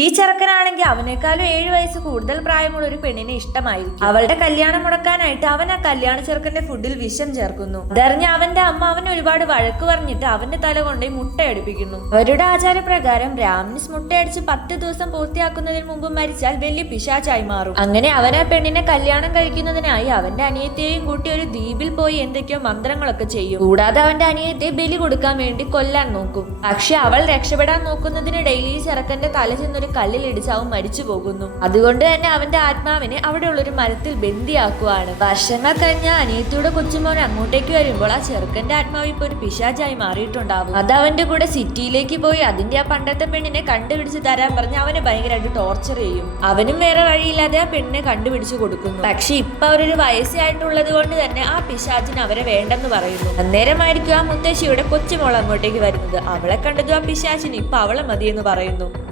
ഈ ചെറുക്കനാണെങ്കിൽ അവനേക്കാളും ഏഴ് വയസ്സ് കൂടുതൽ പ്രായമുള്ള ഒരു പെണ്ണിനെ ഇഷ്ടമായി അവളുടെ കല്യാണം മുടക്കാനായിട്ട് അവൻ ആ കല്യാണ ചെറുക്കന്റെ ഫുഡിൽ വിഷം ചേർക്കുന്നു. അതറിഞ്ഞ അവന്റെ അമ്മ അവൻ ഒരുപാട് വഴക്ക് പറഞ്ഞിട്ട് അവന്റെ തല കൊണ്ട് മുട്ടയടിപ്പിക്കുന്നു അവരുടെ ആചാരപ്രകാരം ബ്രാഹ്മിൻസ് മുട്ടയടിച്ച് പത്ത് ദിവസം പൂർത്തിയാക്കുന്നതിന് മുമ്പ് മരിച്ചാൽ വലിയ പിശാചായി മാറും. അങ്ങനെ അവൻ ആ പെണ്ണിനെ കല്യാണം കഴിക്കുന്നതിനായി അവന്റെ അനിയത്തെയും കൂട്ടി ഒരു ദ്വീപിൽ പോയി എന്തൊക്കെയോ മന്ത്രങ്ങളൊക്കെ ചെയ്യും. കൂടാതെ അവന്റെ അനിയത്തെ ബലി കൊടുക്കാൻ വേണ്ടി കൊല്ലാൻ നോക്കും. പക്ഷെ അവൾ രക്ഷപ്പെടാൻ നോക്കുന്നതിനിടയിൽ ഈ ചെറുക്കന്റെ തല ചെന്നൊരു കല്ലിൽ കല്ലിലിടിച്ചാവും മരിച്ചു പോകുന്നു. അതുകൊണ്ട് തന്നെ അവന്റെ ആത്മാവിനെ അവിടെയുള്ള ഒരു മരത്തിൽ ബന്ദിയാക്കുവാണ്. വർഷങ്ങൾ കഴിഞ്ഞ അനിയത്തിയുടെ കൊച്ചുമോൻ അങ്ങോട്ടേക്ക് വരുമ്പോൾ ആ ചെറുക്കന്റെ ആത്മാവ് ഇപ്പൊ ഒരു പിശാചായി മാറിയിട്ടുണ്ടാവും അത് അവന്റെ കൂടെ സിറ്റിയിലേക്ക് പോയി അതിന്റെ ആ പണ്ടത്തെ പെണ്ണിനെ കണ്ടുപിടിച്ച് തരാൻ പറഞ്ഞ് അവനെ ഭയങ്കരമായിട്ട് ടോർച്ചർ ചെയ്യും. അവനും വേറെ വഴിയില്ലാതെ ആ പെണ്ണിനെ കണ്ടുപിടിച്ചു കൊടുക്കുന്നു. പക്ഷെ ഇപ്പൊ അവരൊരു വയസ്സായിട്ടുള്ളത് കൊണ്ട് തന്നെ ആ പിശാചിന് അവരെ വേണ്ടെന്ന് പറയുന്നു. അന്നേരമായിരിക്കും ആ മുത്തശ്ശിയുടെ കൊച്ചുമോൾ അങ്ങോട്ടേക്ക് വരുന്നത്. അവളെ കണ്ടതും ആ പിശാചിന് ഇപ്പൊ അവളെ മതിയെന്ന് പറയുന്നു.